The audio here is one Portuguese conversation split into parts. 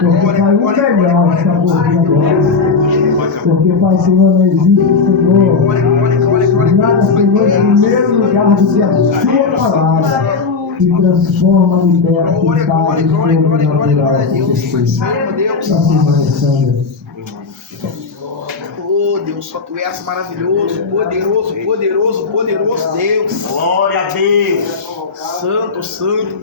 Porque saiu melhor essa corrida agora. Porque Pai Senhor não existe, Senhor. Nada, Senhor, em primeiro lugar do que a sua palavra. Que transforma, liberta e faz o sobrenatural acontecer. Assim, Alessandra. Oh Deus, só Tu és maravilhoso, poderoso, poderoso, poderoso Deus. Glória a Deus. Santo, santo.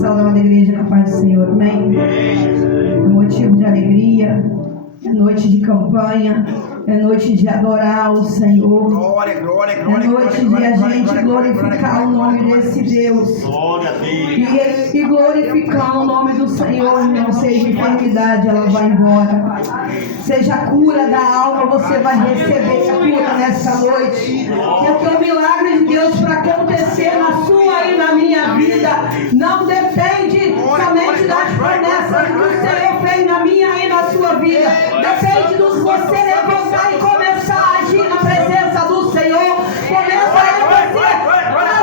Saudando a igreja com a paz do Senhor, amém? É motivo de alegria, é noite de campanha, é noite de adorar o Senhor. Glória, glória, glória. É noite de a gente glorificar o nome desse Deus. Glória a Deus. E glorificar o nome do Senhor, não seja enfermidade, ela vai embora. Seja a cura da alma, você vai receber a cura nessa noite. Porque o milagre de Deus para acontecer na sua e na minha vida não depende somente das promessas que o Senhor fez na minha e na sua vida. Depende de você levantar e começar a agir na presença do Senhor. Começa a você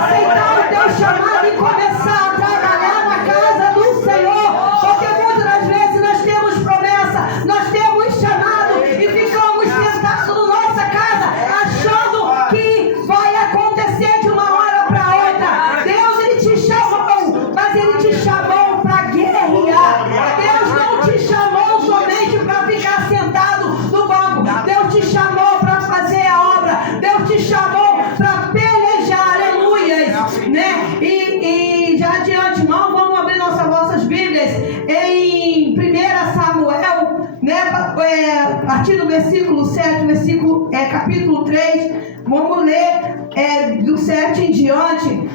aceitar o teu chamado e começar a trabalhar na casa do Senhor. Porque muitas das vezes nós temos promessa, nós temos chamado e ficamos sentados na nossa casa achando que vai acontecer de uma hora para outra. Deus, Ele te chamou, mas Ele te chamou para guerrear. Deus não te chamou somente para ficar sentado no banco. Deus te chamou para fazer a obra. Deus te chamou para pelejar, aleluias, né? E já de antemão, vamos abrir vossas Bíblias em 1 Samuel, né? A partir do versículo 7, capítulo 3, vamos ler do 7 em diante.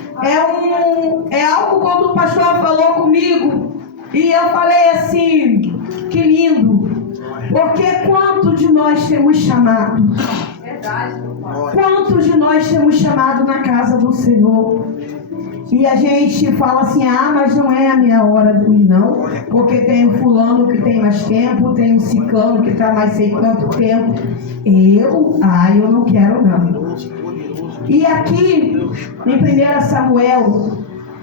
É algo como o pastor falou comigo, e eu falei assim, que lindo, porque quanto de nós temos chamado? Quantos de nós temos chamado na casa do Senhor? E a gente fala assim, mas não é a minha hora de ir, não. Porque tem o fulano que tem mais tempo, tem o ciclano que está mais sei quanto tempo. Eu não quero não. E aqui, em 1 Samuel,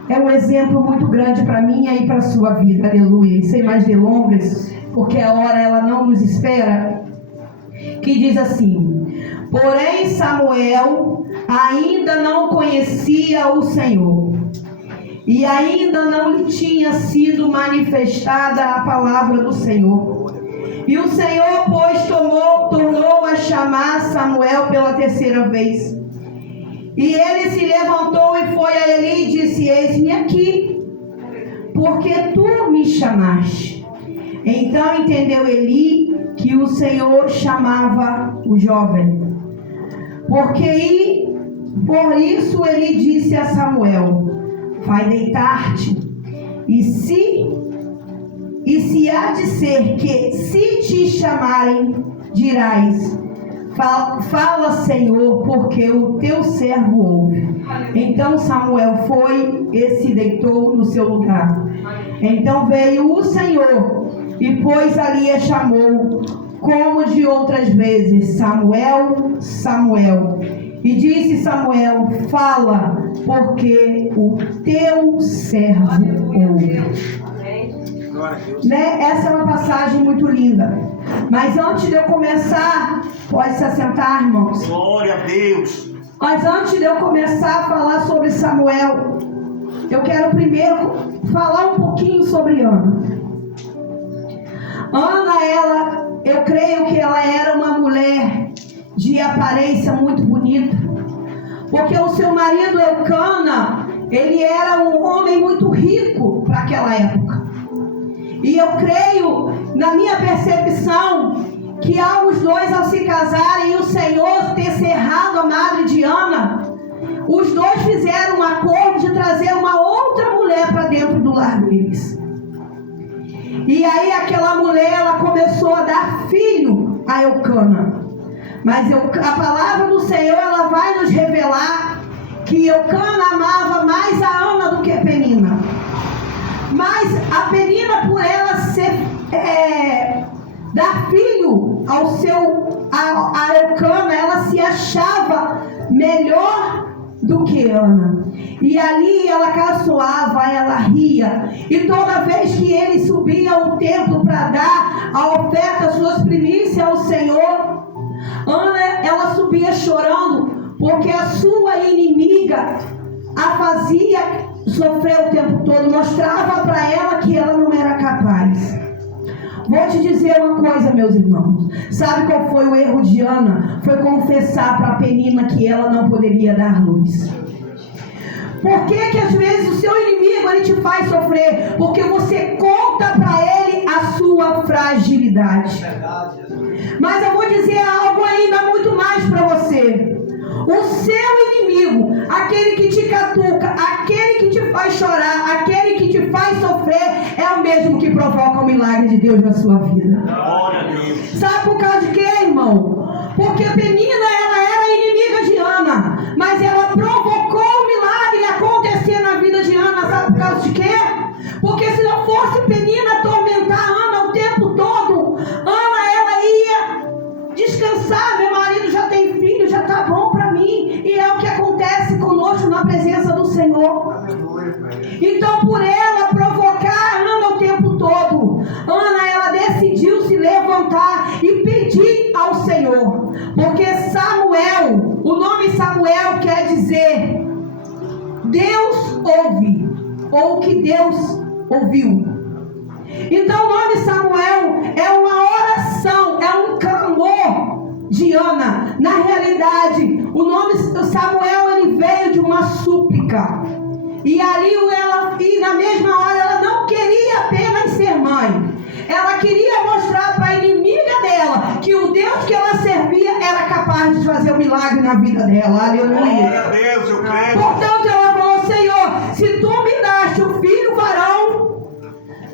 é um exemplo muito grande para mim e para a sua vida, aleluia. E sem mais delongas, porque a hora ela não nos espera, que diz assim: porém Samuel ainda não conhecia o Senhor, e ainda não lhe tinha sido manifestada a palavra do Senhor. E o Senhor, pois, tornou a chamar Samuel pela terceira vez. E ele se levantou e foi a Eli e disse: eis-me aqui, porque tu me chamaste. Então entendeu Eli que o Senhor chamava o jovem. Por isso ele disse a Samuel: vai deitar-te, e se há de ser que, se te chamarem, dirás: fala, Senhor, porque o teu servo ouve. Então Samuel foi e se deitou no seu lugar. Então veio o Senhor e pôs ali e chamou, como de outras vezes: Samuel, Samuel. E disse Samuel: fala, porque o teu servo ouve. Né? Essa é uma passagem muito linda. Mas antes de eu começar, pode se assentar, irmãos. Glória a Deus. Mas antes de eu começar a falar sobre Samuel, eu quero primeiro falar um pouquinho sobre Ana. Ana, eu creio que ela era uma mulher de aparência muito bonita, porque o seu marido Eucana, ele era um homem muito rico para aquela época. E eu creio, na minha percepção, que os dois, ao se casarem e o Senhor ter cerrado a madre de Ana, os dois fizeram um acordo de trazer uma outra mulher para dentro do lar deles. E aí aquela mulher, ela começou a dar filho a Eucana. Mas a palavra do Senhor, ela vai nos revelar que Eucana amava mais a Ana do que a Penina. Mas a Penina, por ela dar filho a Eucana, ela se achava melhor do que Ana. E ali ela caçoava, ela ria. E toda vez que ele subia ao templo para dar a oferta, suas primícias ao Senhor, Ana, ela subia chorando, porque a sua inimiga a fazia sofrer o tempo todo, mostrava para ela que ela não era capaz. Vou te dizer uma coisa, meus irmãos. Sabe qual foi o erro de Ana? Foi confessar para Penina que ela não poderia dar luz. Por que às vezes o seu inimigo ele te faz sofrer? Porque você conta para ele a sua fragilidade. Mas eu vou dizer algo ainda muito mais para você. O seu inimigo, aquele que te catuca, aquele que te faz chorar, aquele que te faz sofrer, é o mesmo que provoca o milagre de Deus na sua vida. Sabe por causa de quê, irmão? Porque Penina, ela era inimiga de Ana, mas ela provocou o milagre acontecer na vida de Ana. Sabe por causa de quê? Porque se não fosse Penina atormentar Ana o tempo todo, Ana, ela ia descansar. Meu marido já tem filho, já tá bom para mim. E é o que acontece conosco na presença do Senhor. Então, por ela provocar Ana o tempo todo, Ana, ela decidiu se levantar e pedir ao Senhor. Porque Samuel, o nome Samuel quer dizer Deus ouve, ou que Deus ouviu. Então o nome Samuel é uma oração, é um clamor de Ana. Na realidade, o nome Samuel ele veio de uma súplica. E ali e na mesma hora ela não queria apenas ser mãe. Ela queria mostrar para a inimiga dela que o Deus que ela servia era capaz de fazer um milagre na vida dela. Aleluia. Glória a Deus, eu creio. Portanto, ela falou: Senhor, se tu me daste um filho varão,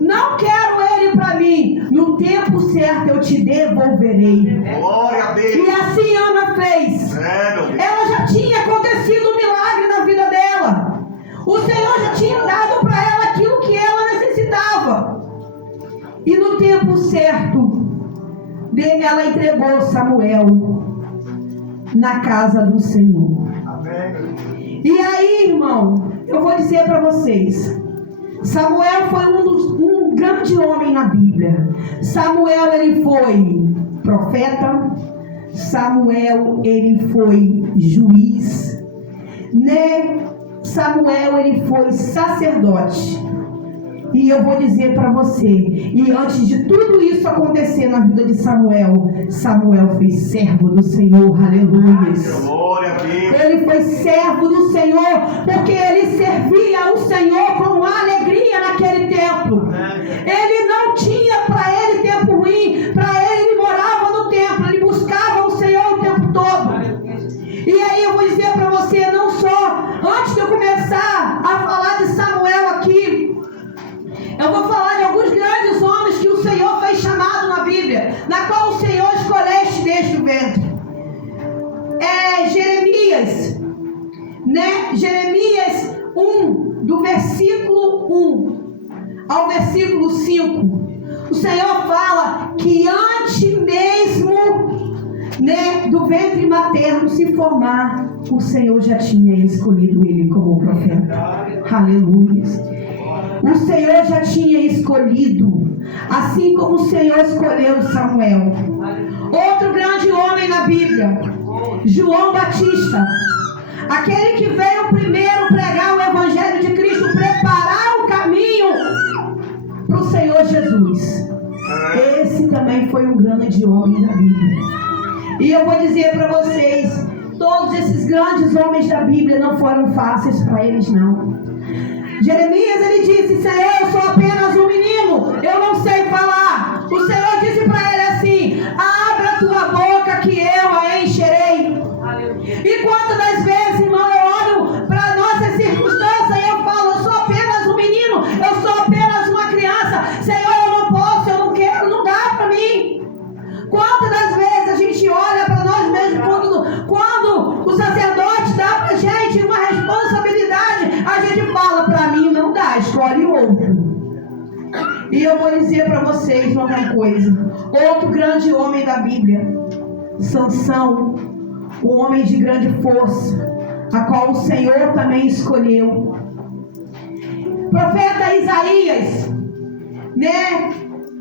não quero ele para mim. No tempo certo eu te devolverei. Glória a Deus. E assim Ana fez. Ela já tinha acontecido um milagre na vida dela. O Senhor já tinha dado para ela aquilo que ela necessitava. E no tempo certo, ela entregou Samuel na casa do Senhor. Amém. E aí, irmão, eu vou dizer para vocês, Samuel foi um grande homem na Bíblia. Samuel, ele foi profeta. Samuel, ele foi juiz, né? Samuel, ele foi sacerdote. E eu vou dizer para você, e antes de tudo isso acontecer na vida de Samuel, Samuel foi servo do Senhor. Aleluia. Glória a Deus. Ele foi servo do Senhor, porque ele servia o Senhor com alegria naquele tempo. Ele não tinha para ele tempo ruim. Para ele morava no templo, ele buscava o Senhor o tempo todo. E aí eu vou dizer para você, não só, antes de eu começar a falar de Samuel aqui, eu vou falar de alguns grandes homens que o Senhor fez chamado na Bíblia, na qual o Senhor escolheste desde o ventre. Jeremias, né? Jeremias 1, do versículo 1 ao versículo 5. O Senhor fala que antes mesmo, né, do ventre materno se formar, o Senhor já tinha escolhido ele como profeta. Aleluia. O Senhor já tinha escolhido, assim como o Senhor escolheu Samuel. Outro grande homem na Bíblia, João Batista, aquele que veio primeiro pregar o Evangelho de Cristo, preparar o caminho para o Senhor Jesus. Esse também foi um grande homem da Bíblia. E eu vou dizer para vocês, todos esses grandes homens da Bíblia não foram fáceis para eles, não. Jeremias, ele disse: Senhor, eu sou apenas um menino, eu não sei falar. O Senhor disse para ele assim: abra a tua boca que eu a encherei. E quantas das vezes, irmão, eu olho para nossas circunstâncias e eu falo: eu sou apenas um menino, eu sou apenas uma criança. Senhor, eu não posso, eu não quero, não dá para mim. Quantas das vezes a gente olha para nós mesmos quando o sacerdote dá para a gente uma responsabilidade, a gente fala: para mim não dá, escolhe outro. E eu vou dizer para vocês uma coisa. Outro grande homem da Bíblia, Sansão, um homem de grande força. a qual o Senhor também escolheu. Profeta Isaías, né?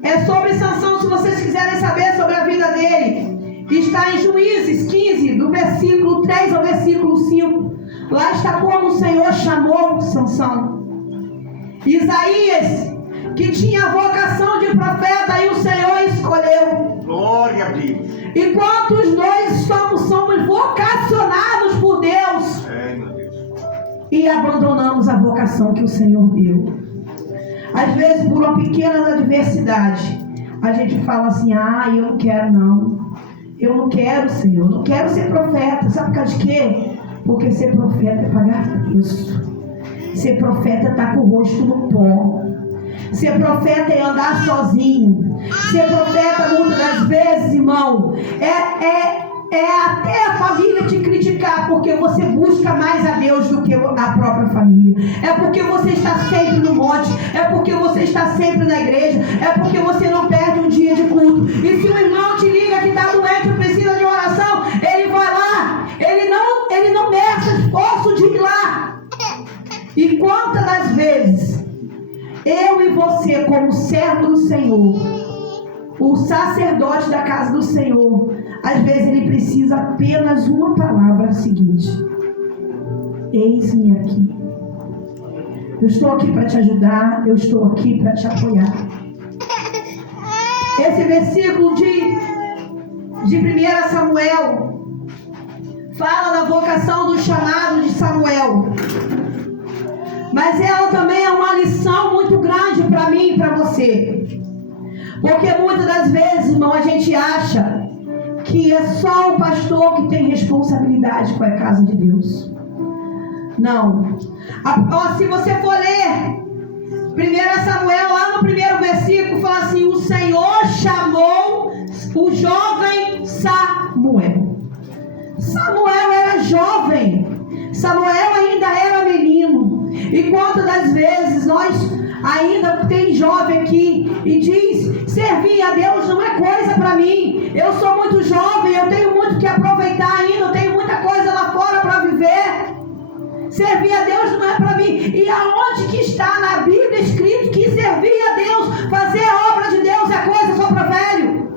É sobre Sansão, se vocês quiserem saber sobre a vida dele. Está em Juízes 15, do versículo 3 ao versículo 5. Lá está como o Senhor chamou Sansão. Isaías, que tinha a vocação de profeta, e o Senhor escolheu. Glória a Deus. E quantos nós somos vocacionados por Deus, Meu Deus. e abandonamos a vocação que o Senhor deu. Às vezes, por uma pequena adversidade, a gente fala assim: eu não quero não. Eu não quero, Senhor. Eu não quero ser profeta. Sabe por causa de quê? Porque ser profeta é pagar preço. Ser profeta é estar com o rosto no pó. Ser profeta é andar sozinho. Ser profeta, muitas das vezes, irmão, é até a família te criticar, porque você busca mais a Deus do que a própria família. É porque você está sempre no monte. É porque você está sempre na igreja. É porque você não perde um dia de culto. E se o irmão te liga que está doente e precisa de oração, ele vai lá. Ele não meça esforço de ir lá. E quantas das vezes eu e você, como servo do Senhor, o sacerdote da casa do Senhor, às vezes ele precisa apenas uma palavra seguinte: eis-me aqui. Eu estou aqui para te ajudar, eu estou aqui para te apoiar. Esse versículo de 1 Samuel fala da vocação do chamado de Samuel. Mas ela também é uma lição muito grande para mim e para você. Porque muitas das vezes, irmão, a gente acha que é só o pastor que tem responsabilidade com a casa de Deus. Não. Se você for ler 1 Samuel, lá no primeiro versículo, fala assim: o Senhor chamou o jovem Samuel. Samuel era jovem. Samuel ainda era menino. E quantas das vezes nós ainda tem jovem aqui e diz: servir a Deus não é coisa para mim. Eu sou muito jovem, eu tenho muito que aproveitar ainda, eu tenho muita coisa lá fora para viver. Servir a Deus não é para mim. E aonde que está na Bíblia escrito que servir a Deus, fazer a obra de Deus é coisa só para velho?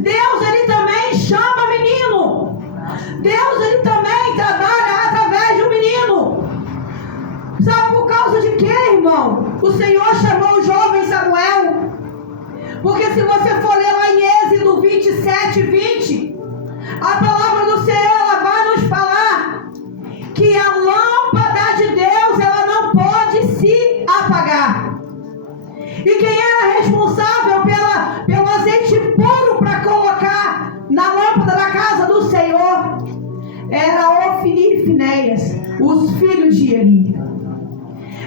Deus, ele também chama menino. Deus, ele também trabalha através de um menino. Sabe por causa de quê, irmão? O Senhor chamou o jovem Samuel. Porque se você for ler lá em Êxodo 27, 20, a palavra do Senhor, ela vai nos falar que a lâmpada de Deus, ela não pode se apagar. E quem era responsável pelo azeite puro para colocar na lâmpada da casa do Senhor era Ofni e Finéias, os filhos de Eli.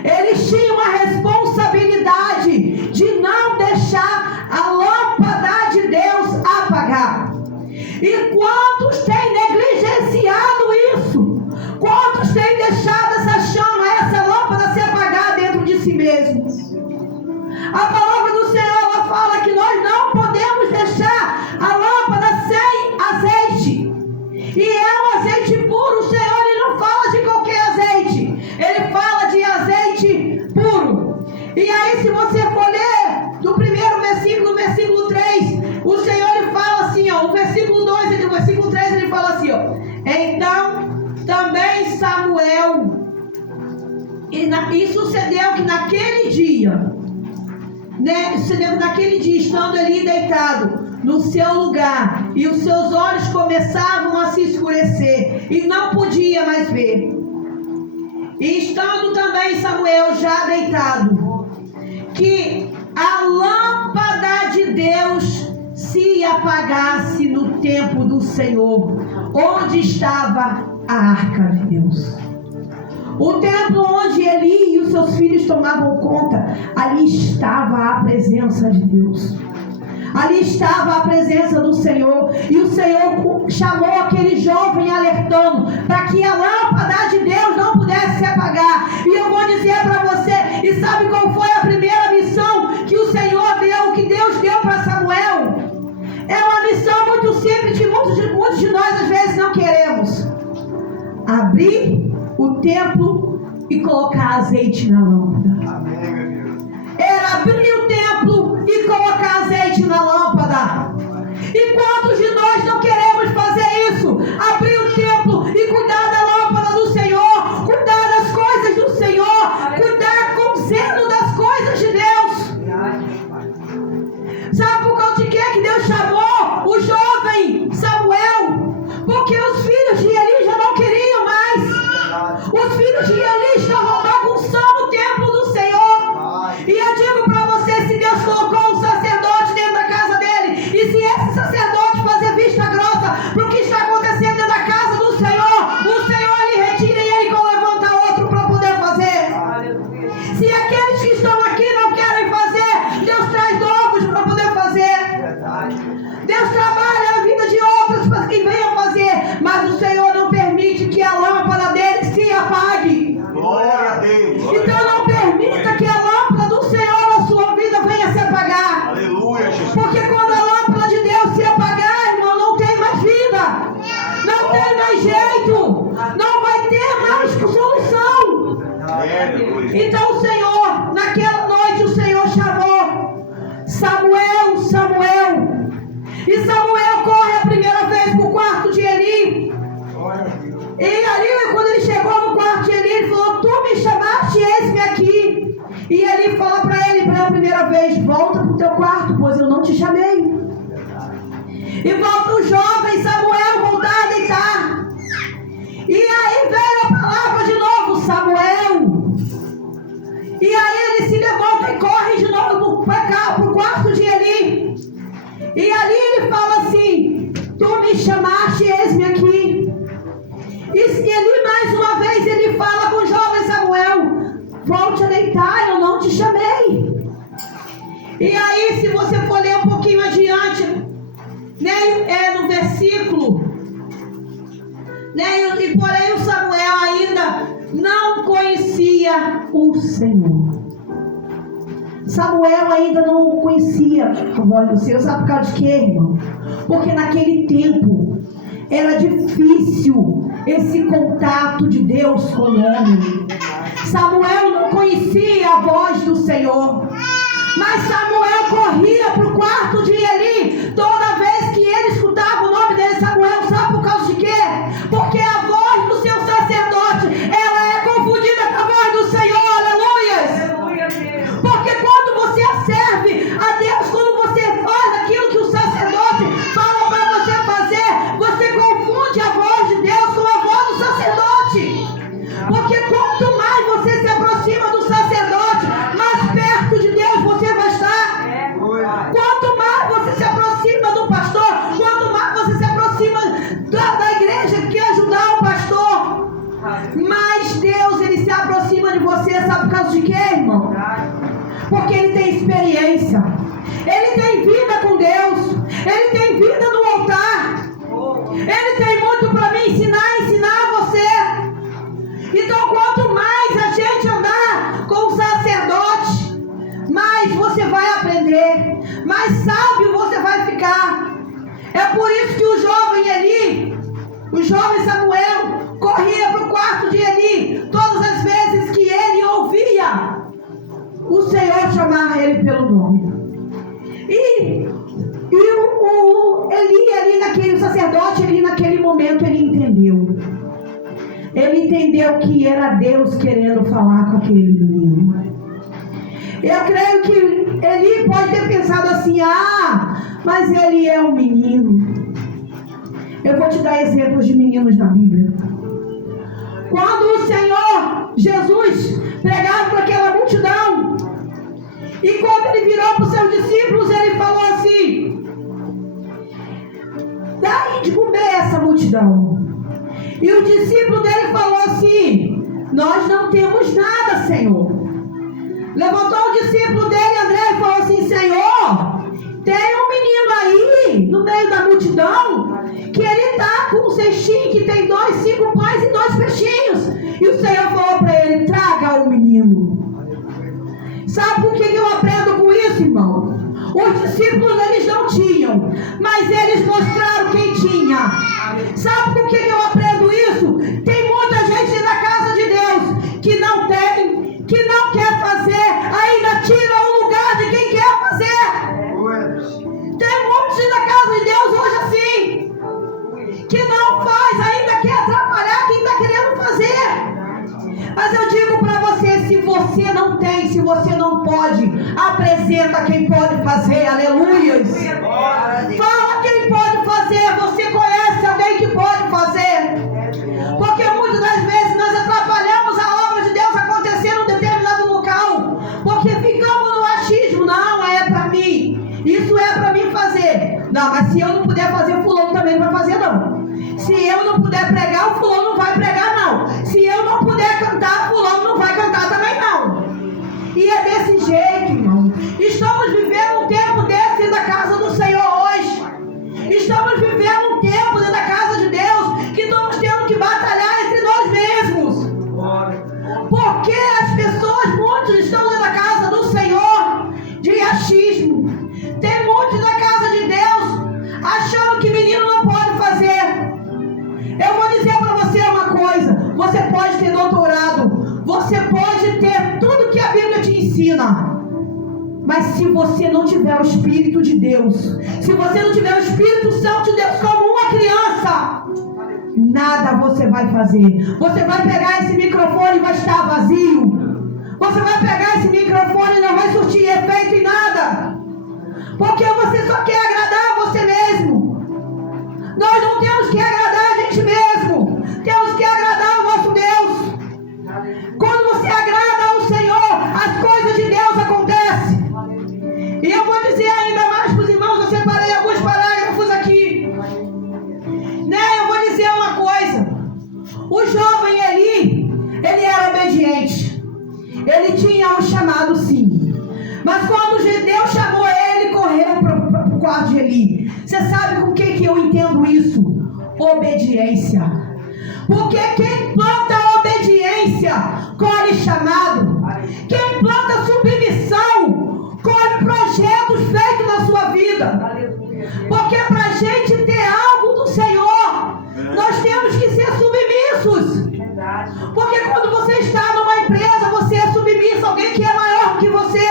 Eles tinham uma responsabilidade de não deixar a lâmpada de Deus apagar. E quantos têm negligenciado isso? Quantos têm deixado essa chama, essa lâmpada se apagar dentro de si mesmos? A palavra do Senhor, ela fala que nós não podemos deixar a lâmpada sem azeite. E é um azeite puro. O Senhor, ele não fala de qualquer azeite. Ele fala de azeite puro. E aí, se você for ler do primeiro versículo, versículo 3, o Senhor, ele fala assim, ó, o versículo 2 e o versículo 3, ele fala assim, ó: então, também Samuel, e sucedeu que naquele dia, estando ali deitado no seu lugar, e os seus olhos começavam a se escurecer, e não podia mais ver. E estando também Samuel já deitado, que a lâmpada de Deus se apagasse no templo do Senhor, onde estava a arca de Deus. O templo onde Eli e os seus filhos tomavam conta, ali estava a presença de Deus. Ali estava a presença do Senhor. E o Senhor chamou aquele jovem alertando para que a lâmpada de Deus não pudesse se apagar. E eu vou dizer para você, e sabe qual foi a primeira missão que o Senhor deu, que Deus deu para Samuel? É uma missão muito simples que muitos de nós às vezes não queremos: abrir templo e colocar azeite na lâmpada. Era abrir o templo e colocar azeite na lâmpada. E quantos de nós não queremos fazer isso? Abrir o templo e cuidar da lâmpada do Senhor, cuidar das coisas do Senhor, cuidar com zelo das coisas de Deus. Sabe por causa de que Deus chamou o jovem Samuel? Porque os filhos de Eli já não queriam mais. Os filhos de Eli estavam bagunçando o templo do Senhor. E eu digo para você, se Deus colocou um sacerdote dentro da casa dele, e se esse sacerdote fazer vista grossa para o que está acontecendo dentro da casa do Senhor, o Senhor lhe retira e ele levanta outro para poder fazer. Se aqueles que estão aqui não querem fazer, Deus traz novos para poder fazer. Deus trabalha a vida de outros para que venham fazer, mas o Senhor não permite que a lâmpada dele se apague. Glória a Deus. Então não permita que a lâmpada do Senhor na sua vida venha se apagar. Aleluia, Jesus. Porque quando a lâmpada de Deus se apagar, irmão, não tem mais vida. Não tem mais jeito. Não vai ter mais solução. Então o Senhor, naquela noite, o Senhor chamou Samuel, Samuel. E Samuel corre a primeira vez para o quarto de Eli. E ali, quando ele chegou no quarto de Eli, ele falou: tu me chamaste, eis-me aqui. E Eli fala para ele pela primeira vez: volta para o teu quarto, pois eu não te chamei. E volta o jovem Samuel voltar a deitar. E aí veio a palavra de novo: Samuel. E aí ele se levanta e corre de novo para o quarto de Eli. E ali ele fala assim: tu me chamaste, eis-me aqui. E Eli mais uma vez ele fala com o jovem Samuel: volte a deitar, eu não te chamei. E aí, se você for ler um pouquinho adiante, no versículo, e porém o Samuel ainda não conhecia o Senhor. Samuel ainda não conhecia a voz do Senhor. Sabe por causa de quê, irmão? Porque naquele tempo era difícil esse contato de Deus com o homem. Samuel não conhecia a voz do Senhor. Mas Samuel corria para o quarto de Eli toda vez que ele escutava o nome dele, Samuel. Sabe por causa de quê? Porque a voz do seu sacerdote, ela é confundida com a voz do Senhor. Aleluia! Porque quando você serve a Deus, quando você faz aquilo que o sacerdote fala para você fazer, você confunde a voz de Deus com a voz do sacerdote. Porque quanto mais você se aproxima do sacerdote, mais perto de Deus você vai estar. Quanto mais você se aproxima do pastor, quanto mais você se aproxima da igreja que ajudar o pastor, mais Deus ele se aproxima de você. Sabe por causa de quê, irmão? Porque ele tem experiência, ele tem vida com Deus, ele tem vida no altar, ele tem muito para me ensinar você. Então quanto mais a gente andar com o sacerdote, mais você vai aprender, mais sábio você vai ficar. É por isso que o jovem Eli, o jovem Samuel, corria para o quarto de Eli todas as vezes que ele ouvia o Senhor chamar ele pelo nome. E o Eli ali naquele, o sacerdote ali naquele momento, ele entendeu. Ele entendeu que era Deus querendo falar com aquele menino. Eu creio que Eli pode ter pensado assim: mas ele é um menino. Eu vou te dar exemplos de meninos na Bíblia. Quando o Senhor Jesus pregava para aquela multidão, e quando ele virou para os seus discípulos, ele falou assim: dai de comer essa multidão. E o discípulo dele falou assim: nós não temos nada, Senhor. Levantou o discípulo dele, André, e falou assim: Senhor, tem um menino aí no meio da multidão que ele está com um cestinho que tem 5 pães e 2 peixinhos. E o Senhor falou para ele: traga o menino. Sabe por que eu aprendo com isso, irmão? Os discípulos eles não tinham, mas eles mostraram quem tinha. Sabe por que eu aprendo isso? Tem muita gente na casa de Deus se você não tem, se você não pode, apresenta quem pode fazer, aleluias. Fala quem pode fazer, você conhece alguém que pode fazer. Porque muitas das vezes nós atrapalhamos a obra de Deus acontecer num determinado local, porque ficamos no achismo, não, é para mim, isso é para mim fazer. Não, mas se eu não puder fazer, fulano também não vai fazer não. Se eu não puder pregar, o fulano não vai pregar não. Se eu não puder cantar, fulano não vai cantar também não. E é desse jeito, irmão. Estamos vivendo um tempo desse da casa do Senhor hoje. Estamos vivendo um tempo dentro da casa de Deus que estamos tendo que batalhar entre nós mesmos. Porque as pessoas, muitos estão dentro da casa do Senhor de achismo. Tem muitos na casa de Deus achando que menino não pode fazer. Eu vou dizer para você uma coisa: você pode ter doutorado, você pode ter tudo que a Bíblia te ensina, mas se você não tiver o Espírito de Deus, se você não tiver o Espírito Santo de Deus como uma criança, nada você vai fazer. Você vai pegar esse microfone e vai estar vazio. Você vai pegar esse microfone e não vai surtir efeito em nada, porque você só quer agradar você mesmo. Nós não temos que agradar a gente mesmo, temos que agradar o nosso Deus. Quando você agrada ao Senhor, as coisas de Deus acontecem. E eu vou dizer ainda mais para os irmãos, eu separei alguns parágrafos aqui, né? Eu vou dizer uma coisa: o jovem Eli, ele era obediente, ele tinha um chamado sim, mas quando Deus chamou ele, correu para o quarto de Eli. Você sabe com que eu entendo isso? Obediência. Porque quem planta obediência, colhe chamado. Quem planta submissão, colhe projetos feitos na sua vida. Porque para a gente ter algo do Senhor, nós temos que ser submissos. Porque quando você está numa empresa, você é submisso a alguém que é maior que você.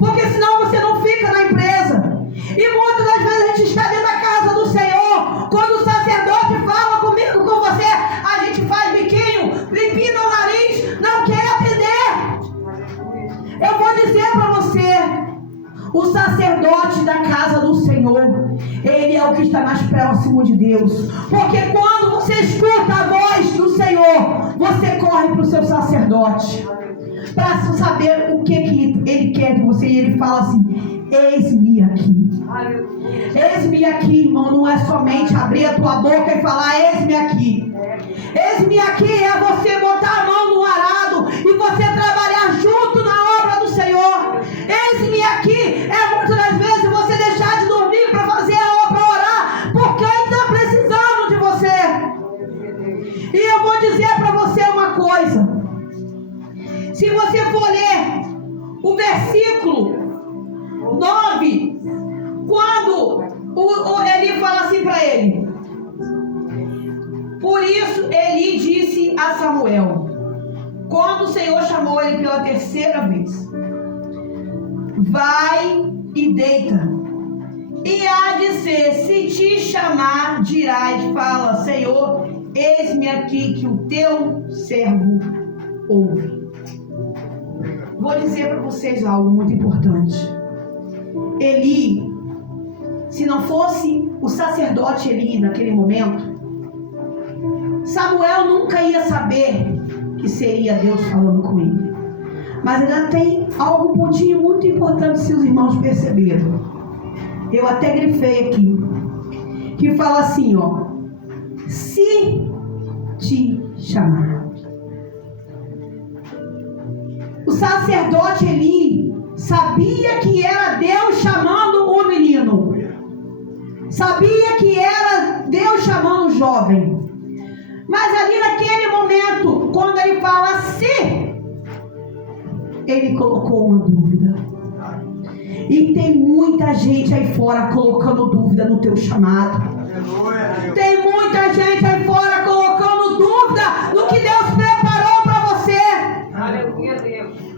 Porque senão você não fica na empresa. E muitas das vezes a gente está dentro da casa do Senhor, quando o sacerdote fala comigo, com você, a gente faz biquinho, limpina o nariz, não quer atender. Eu vou dizer para você: o sacerdote da casa do Senhor, ele é o que está mais próximo de Deus. Porque quando você escuta a voz do Senhor, você corre para o seu sacerdote para saber o que ele quer de você. E ele fala assim: eis-me aqui. Eis-me aqui, irmão. Não é somente abrir a tua boca e falar eis-me aqui. Eis-me aqui é você botar a mão no arado e você trabalhar junto na obra do Senhor. Eis-me aqui é muitas das vezes você deixar de dormir para fazer a obra, orar, porque ele está precisando de você. E eu vou dizer para você uma coisa: se você for ler o versículo 9, quando Eli fala assim para ele: por isso Eli disse a Samuel, quando o Senhor chamou ele pela terceira vez: vai e deita, e há de ser, se te chamar, dirás, fala: Senhor, eis-me aqui, que o teu servo ouve. Vou dizer para vocês algo muito importante. Eli, se não fosse o sacerdote Eli naquele momento, Samuel nunca ia saber que seria Deus falando com ele. Mas ainda tem algo, um pontinho muito importante, se os irmãos perceberam. Eu até grifei aqui, que fala assim, ó: se te chamar. O sacerdote Eli sabia que era Deus chamando o menino, sabia que era Deus chamando o jovem, mas ali naquele momento, quando ele fala se, ele colocou uma dúvida. E tem muita gente aí fora colocando dúvida no teu chamado. Tem muita gente aí fora colocando dúvida no que Deus preparou para você.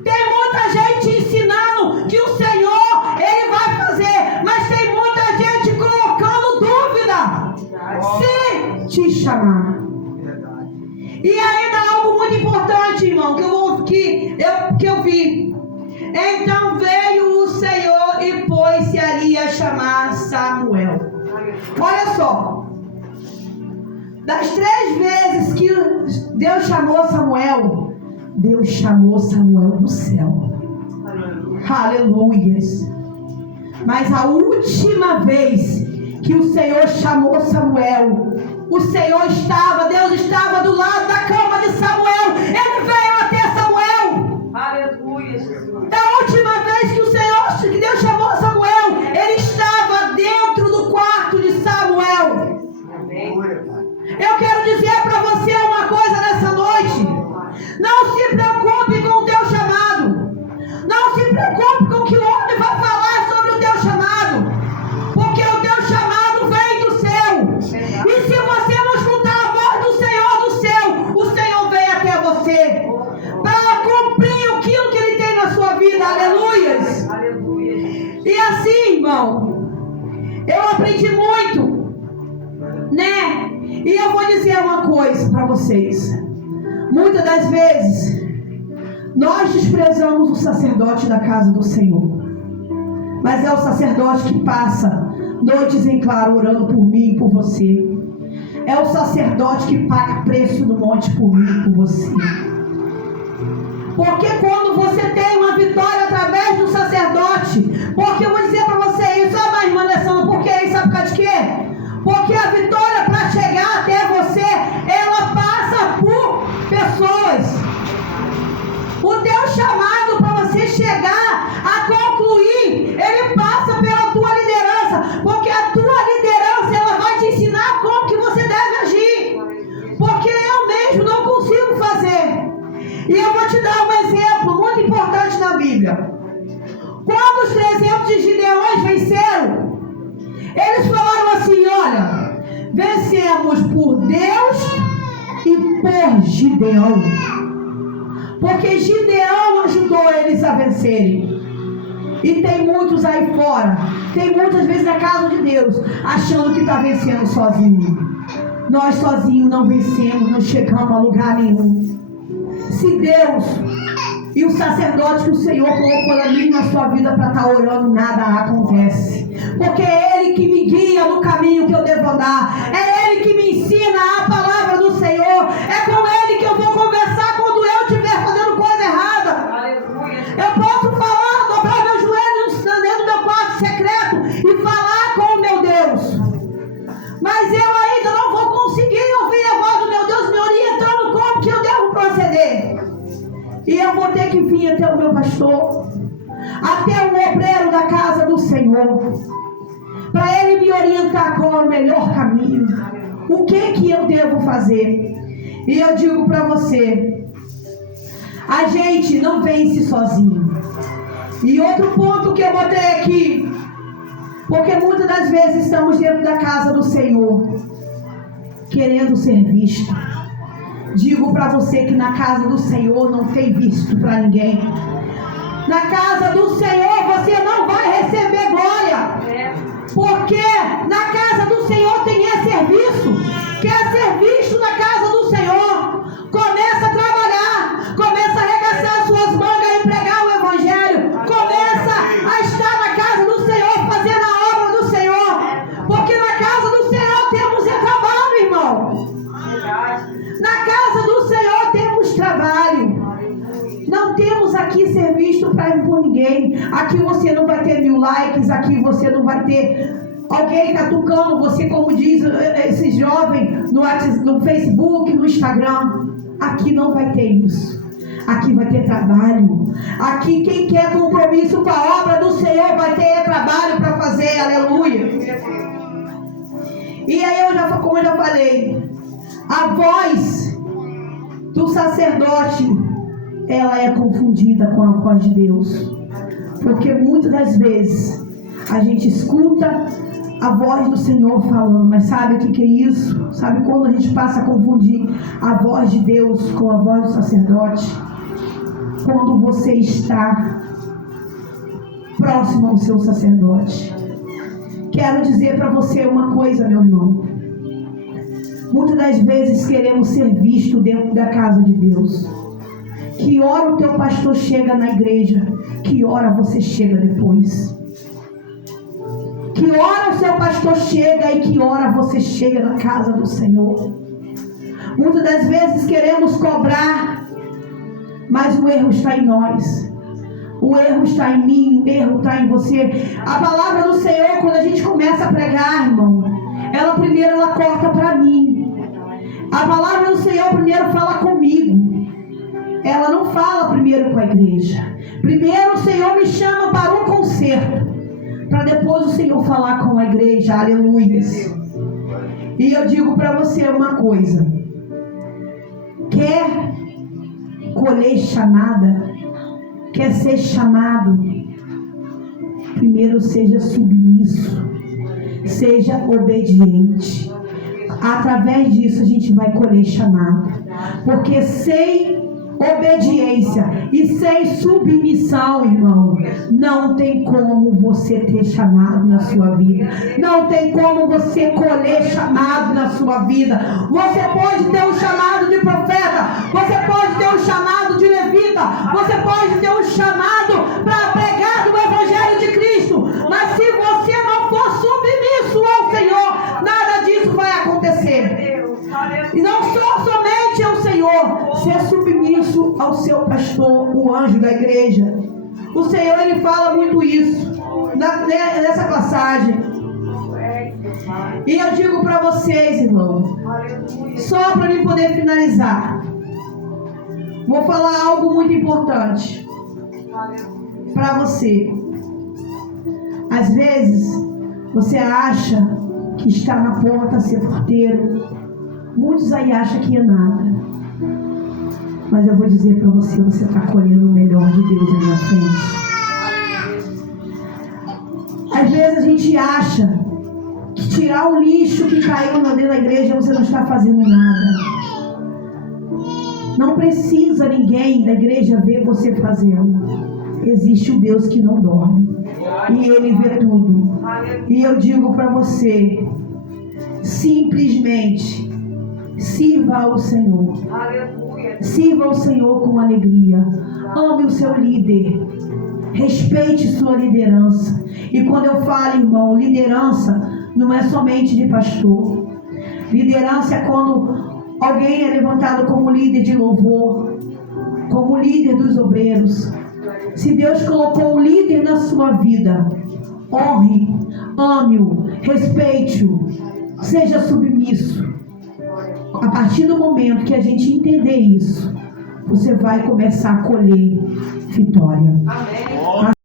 Tem muita gente ensinando que o Senhor, Ele vai fazer, mas tem muita gente colocando dúvida se te chamar. E ainda algo muito importante, irmão, que aqui. Então veio o Senhor e pôs-se ali a chamar Samuel. Olha só. Das 3 vezes que Deus chamou Samuel, Deus chamou Samuel do céu. Aleluias. Mas a última vez que o Senhor chamou Samuel, Deus estava do lado da cama de Samuel. Ele veio até Samuel. Aleluia, Jesus. Da última vez que Deus chamou Samuel, ele estava dentro do quarto de Samuel. Amém. Eu quero dizer para você uma coisa nessa noite. Não se preocupe com o teu chamado. Não se preocupe com o que o homem vai falar sobre o teu chamado. Porque o teu chamado vem do céu. E se você não escutar a voz do céu, o Senhor vem até você para cumprir aquilo que Ele tem na sua vida. Aleluias. Aleluia. E assim, irmão, eu aprendi muito, né? E eu vou dizer uma coisa para vocês. Muitas das vezes nós desprezamos o sacerdote da casa do Senhor, mas é o sacerdote que passa noites em claro orando por mim e por você. É o sacerdote que paga preço no monte por mim e por você. Porque quando você tem uma vitória através do sacerdote, porque eu vou dizer para você isso, mas irmã Alessandra, por que isso? Sabe por causa de quê? Porque a vitória, para chegar até você, ela passa por pessoas. O teu chamado para você chegar a concluir, ele passa pela tua liderança. Porque a tua liderança, ela vai te ensinar como que você deve agir. Porque eu mesmo não consigo fazer. E eu vou te dar um exemplo muito importante na Bíblia. Quando os 300 de Gideões venceram, eles falaram assim: olha, vencemos por Deus e por Gideão. Porque Gideão ajudou eles a vencerem. E tem muitos aí fora, tem muitas vezes na casa de Deus, achando que está vencendo sozinho. Nós sozinhos não vencemos, não chegamos a lugar nenhum. Se Deus e o sacerdote que o Senhor colocou ali na sua vida para estar orando, nada acontece. Porque é Ele que me guia no caminho que eu devo andar. É Ele que me ensina a palavra do Senhor. É com Ele que eu vou conversar quando eu estiver fazendo coisa errada. Aleluia. Eu posso falar, dobrar meus joelhos dentro do meu quarto secreto e falar com o meu Deus. Mas eu ainda não vou conseguir ouvir a voz do meu Deus me orientando como que eu devo proceder. E eu vou ter que vir até o meu pastor, até o obreiro da casa do Senhor, para ele me orientar qual é o melhor caminho, o que eu devo fazer. E eu digo para você, a gente não vence sozinho. E outro ponto que eu botei aqui, porque muitas das vezes estamos dentro da casa do Senhor, querendo ser visto. Digo para você que na casa do Senhor não tem visto para ninguém. Na casa do Senhor você não vai receber glória. Porque na casa do Senhor tem serviço. Quer ser visto na casa do Senhor? Começa a trabalhar. Começa a arregaçar suas mangas e pregar o Evangelho. Começa a estar na casa do Senhor, fazendo a obra do Senhor. Porque na casa do Senhor temos trabalho, irmão. Na casa do Senhor temos trabalho. Não temos aqui ser visto por ninguém. Aqui você não vai ter 1000 likes. Aqui você não vai ter alguém catucando você, como diz esse jovem no Facebook, no Instagram. Aqui não vai ter isso. Aqui vai ter trabalho. Aqui quem quer compromisso com a obra do Senhor vai ter trabalho para fazer. Aleluia. E aí como eu já falei, a voz do sacerdote, ela é confundida com a voz de Deus. Porque muitas das vezes a gente escuta a voz do Senhor falando, mas sabe o que é isso? Sabe quando a gente passa a confundir a voz de Deus com a voz do sacerdote? Quando você está próximo ao seu sacerdote. Quero dizer para você uma coisa, meu irmão. Muitas das vezes queremos ser vistos dentro da casa de Deus. Que hora o teu pastor chega na igreja? Que hora você chega depois? Que hora o seu pastor chega e que hora você chega na casa do Senhor? Muitas das vezes queremos cobrar, mas o erro está em nós. O erro está em mim, o erro está em você. A palavra do Senhor, quando a gente começa a pregar, irmão, ela primeiro corta para mim. A palavra do Senhor primeiro fala comigo. Ela não fala primeiro com a igreja. Primeiro o Senhor me chama para um concerto, para depois o Senhor falar com a igreja. Aleluia. E eu digo para você uma coisa: quer colher chamada, quer ser chamado, primeiro seja submisso, seja obediente. Através disso a gente vai colher chamada, porque sem obediência e sem submissão, irmão, não tem como você ter chamado na sua vida. Não tem como você colher chamado na sua vida. Você pode ter um chamado de profeta, você pode ter um chamado de levita, você pode ter um chamado para pregar do evangelho de Cristo, mas se você não for submisso ao Senhor, nada disso vai acontecer. E não só somente ao Senhor, ser submisso ao seu pastor, o anjo da igreja. O Senhor, ele fala muito isso nessa passagem. E eu digo para vocês, irmão, só para mim poder finalizar, vou falar algo muito importante para você. Às vezes você acha que está na porta ser porteiro. Muitos aí acham que é nada. Mas eu vou dizer para você, você está colhendo o melhor de Deus aí na frente. Às vezes a gente acha que tirar o lixo que caiu dentro da igreja você não está fazendo nada. Não precisa ninguém da igreja ver você fazendo. Existe um Deus que não dorme. E Ele vê tudo. E eu digo para você, simplesmente sirva ao Senhor. Sirva ao Senhor com alegria. Ame o seu líder. Respeite sua liderança. E quando eu falo, irmão, liderança não é somente de pastor. Liderança é quando alguém é levantado como líder de louvor, como líder dos obreiros. Se Deus colocou um líder na sua vida, honre, ame-o, respeite-o, seja submisso. A partir do momento que a gente entender isso, você vai começar a colher vitória. Amém.